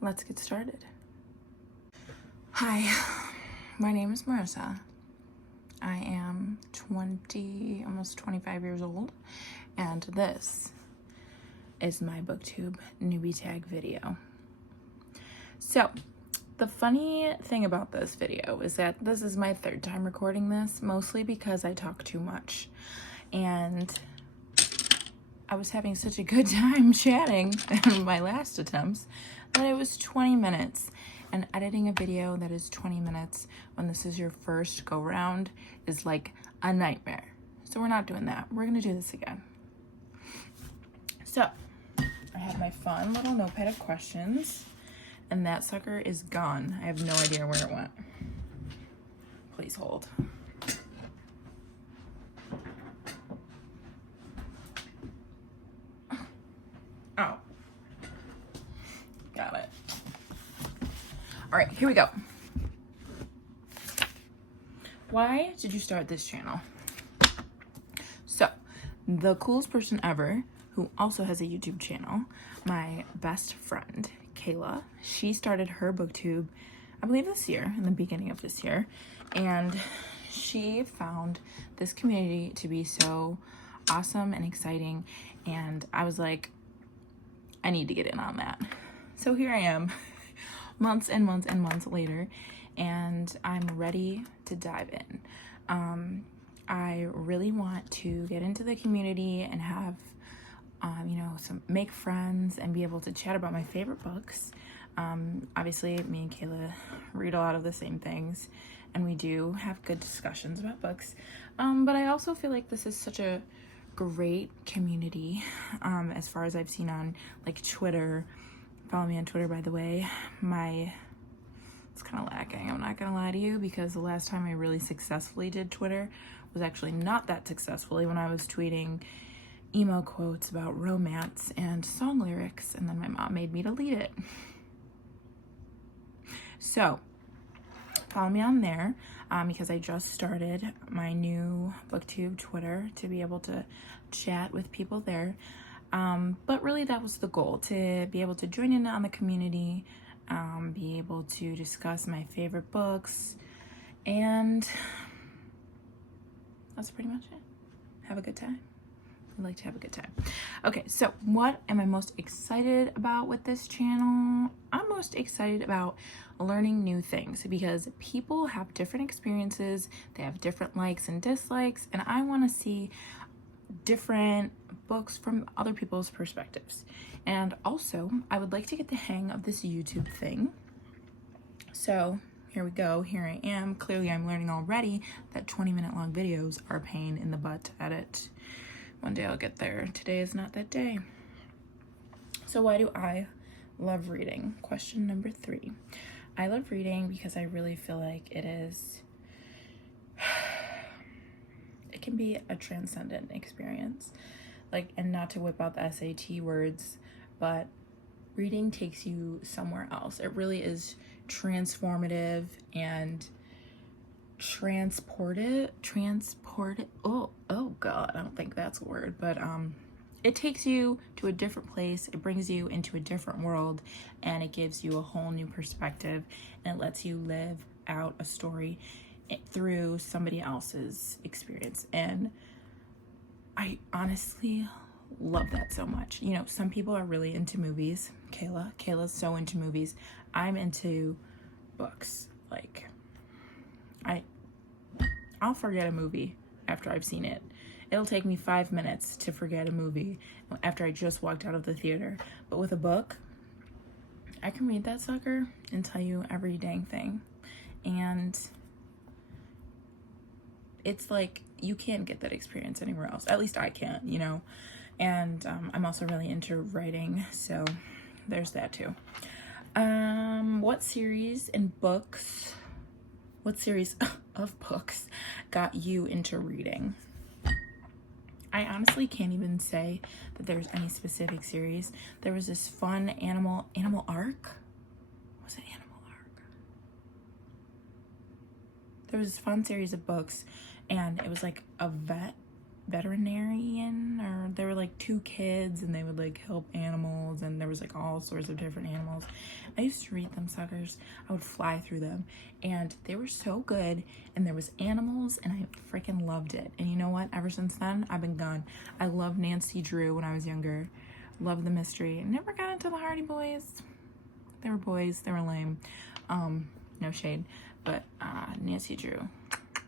let's get started. Hi, my name is Marissa. I am 20, almost 25 years old, and this is my Booktube Newbie Tag video. So, the funny thing about this video is that this is my third time recording this, mostly because I talk too much. And I was having such a good time chatting in my last attempts that it was 20 minutes. And editing a video that is 20 minutes when this is your first go round is like a nightmare. So we're not doing that. We're gonna do this again. So I have my fun little notepad of questions, and that sucker is gone. I have no idea where it went. Please hold. Oh, got it. All right, here we go. Why did you start this channel? So, the coolest person ever, who also has a YouTube channel, my best friend, Kayla, she started her booktube, I believe this year, in the beginning of this year, and she found this community to be so awesome and exciting, and I was like, I need to get in on that. So here I am, months and months and months later, and I'm ready to dive in. I really want to get into the community and have, make friends and be able to chat about my favorite books. Obviously, me and Kayla read a lot of the same things, and we do have good discussions about books. But I also feel like this is such a great community, as far as I've seen on like Twitter. Follow me on Twitter, by the way. It's kind of lacking, I'm not gonna lie to you, because the last time I really successfully did Twitter was actually not that successfully, when I was tweeting emo quotes about romance and song lyrics, and then my mom made me delete it. So follow me on there, because I just started my new booktube Twitter to be able to chat with people there. But really that was the goal, to be able to join in on the community, be able to discuss my favorite books, and that's pretty much it. Have a good time. I like to have a good time. Okay, so what am I most excited about with this channel? I'm most excited about learning new things, because people have different experiences, they have different likes and dislikes, and I want to see different books from other people's perspectives. And also, I would like to get the hang of this YouTube thing. So here we go, here I am. Clearly I'm learning already that 20-minute long videos are a pain in the butt to edit. One day I'll get there. Today is not that day. So why do I love reading? Question number 3. I love reading because I really feel like it can be a transcendent experience. Like, and not to whip out the SAT words, but reading takes you somewhere else. It really is transformative and transported. Oh God, I don't think that's a word, but it takes you to a different place, it brings you into a different world, and it gives you a whole new perspective, and it lets you live out a story through somebody else's experience. And I honestly love that so much. You know, some people are really into movies. Kayla's so into movies. I'm into books. Like, I'll forget a movie after I've seen it. It'll take me 5 minutes to forget a movie after I just walked out of the theater. But with a book, I can read that sucker and tell you every dang thing. And it's like, you can't get that experience anywhere else. At least I can't, you know. And I'm also really into writing, so there's that too. What series of books got you into reading? I honestly can't even say that there's any specific series. There was this fun Animal Arc. Was it Animal Arc? There was this fun series of books, and it was like a vet veterinarian, or they were like 2 kids and they would like help animals, and there was like all sorts of different animals. I used to read them suckers. I would fly through them, and they were so good, and there was animals, and I freaking loved it. And you know what, ever since then I've been gone. I loved Nancy Drew when I was younger, loved the mystery. Never got into the Hardy Boys. They were boys, they were lame. No shade, but Nancy Drew,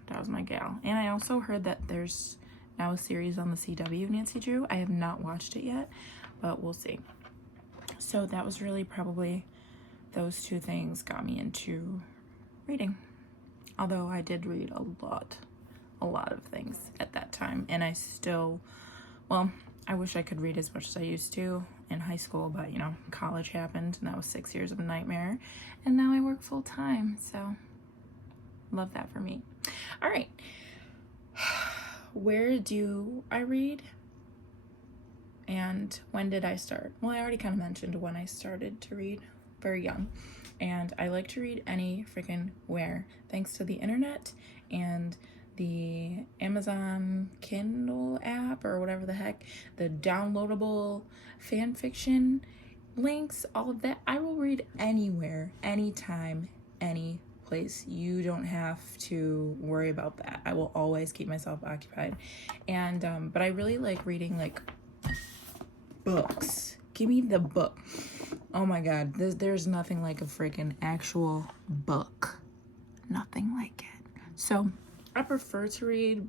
that was my gal. And I also heard that there's now a series on the CW of Nancy Drew. I have not watched it yet, but we'll see. So that was really probably, those 2 things got me into reading. Although I did read a lot of things at that time, and I still, well, I wish I could read as much as I used to in high school, but you know, college happened, and that was 6 years of a nightmare, and now I work full time, so love that for me. All right. Where do I read? And when did I start? Well, I already kind of mentioned when I started to read, very young. And I like to read any freaking where, thanks to the internet and the Amazon Kindle app, or whatever the heck, the downloadable fan fiction links, all of that. I will read anywhere, anytime, any place. You don't have to worry about that. I will always keep myself occupied. And but I really like reading like books. Give me the book. Oh my god, there's nothing like a freaking actual book. Nothing like it. So I prefer to read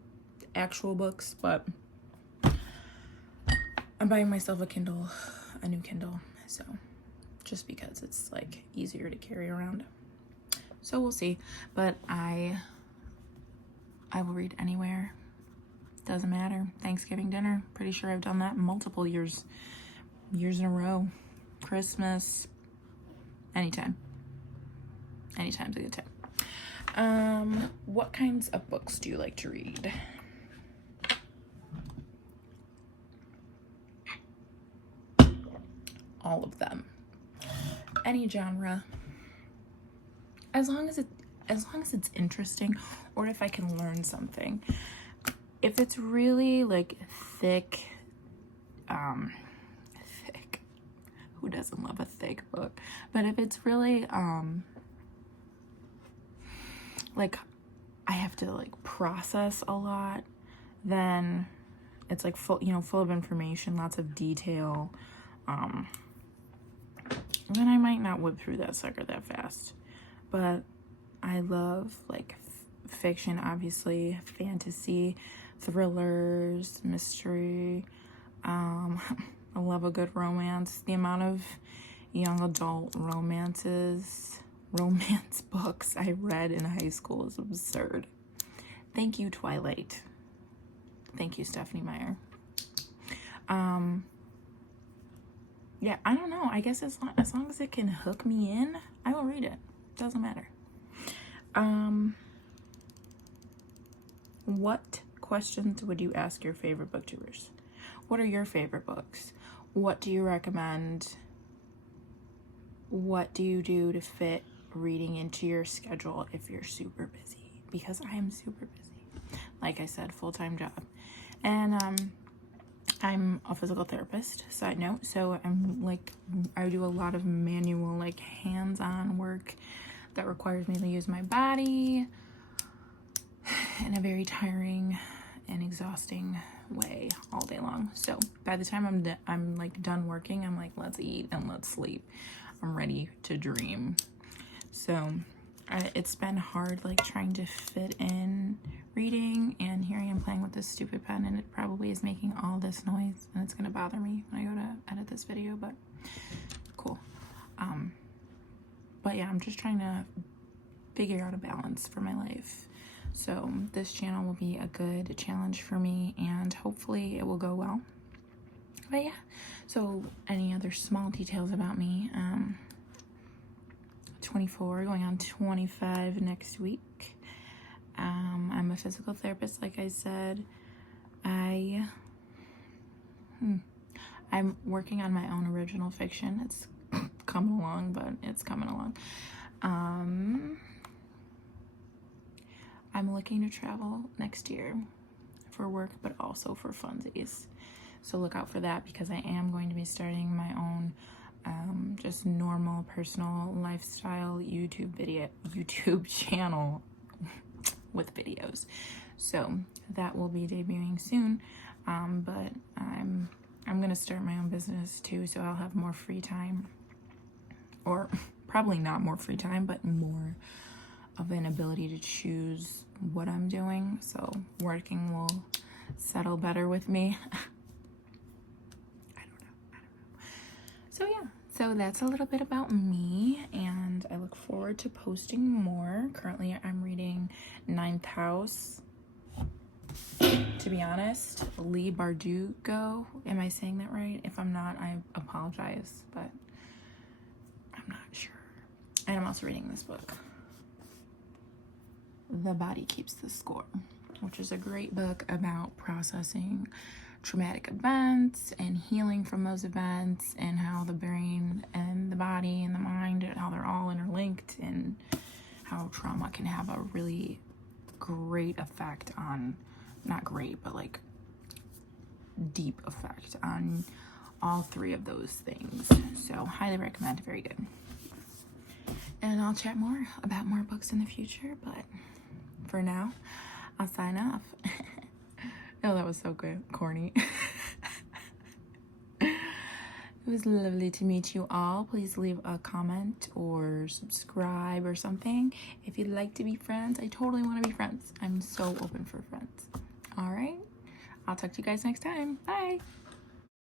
actual books, but I'm buying myself a new Kindle, so just because it's like easier to carry around. So we'll see, but I will read anywhere. Doesn't matter. Thanksgiving dinner, pretty sure I've done that multiple years in a row. Christmas, anytime. Anytime's a good time. What kinds of books do you like to read? All of them. Any genre. As long as it's interesting, or if I can learn something. If it's really like thick, who doesn't love a thick book? But if it's really like I have to like process a lot, then it's like full of information, lots of detail, then I might not whip through that sucker that fast. But I love like fiction, obviously, fantasy, thrillers, mystery. I love a good romance. The amount of young adult romance books I read in high school is absurd. Thank you, Twilight. Thank you, Stephanie Meyer. Yeah, I don't know. I guess as long as it can hook me in, I will read it. Doesn't matter. What questions would you ask your favorite booktubers? What are your favorite books? What do you recommend? What do you do to fit reading into your schedule if you're super busy? Because I am super busy. Like I said, full-time job. And I'm a physical therapist, side note, so I do a lot of manual, like hands-on work that requires me to use my body in a very tiring and exhausting way all day long. So by the time I'm like done working, I'm like, let's eat and let's sleep. I'm ready to dream. So it's been hard like trying to fit in reading, and here I am playing with this stupid pen, and it probably is making all this noise, and it's gonna bother me when I go to edit this video, but cool. But yeah, I'm just trying to figure out a balance for my life. So this channel will be a good challenge for me, and hopefully it will go well. But yeah, so any other small details about me? 24, going on 25 next week. I'm a physical therapist, like I said. I'm working on my own original fiction. It's coming along, but it's coming along. I'm looking to travel next year for work, but also for funsies. So look out for that, because I am going to be starting my own just normal personal lifestyle YouTube channel with videos. So that will be debuting soon. But I'm gonna start my own business too, so I'll have more free time, or probably not more free time, but more of an ability to choose what I'm doing. So working will settle better with me. I don't know. So yeah, so that's a little bit about me, and I look forward to posting more. Currently I'm reading Ninth House. To be honest, Lee Bardugo. Am I saying that right? If I'm not, I apologize, but I'm not sure. And I'm also reading this book, The Body Keeps the Score, which is a great book about processing traumatic events and healing from those events, and how the brain and the body and the mind, and how they're all interlinked, and how trauma can have a really great effect on, not great, but like deep effect on all three of those things. So highly recommend, very good. And I'll chat more about more books in the future, but for now, I'll sign off. Oh, that was so good, corny. It was lovely to meet you all. Please leave a comment or subscribe or something if you'd like to be friends. I totally want to be friends. I'm so open for friends. All right, I'll talk to you guys next time. Bye.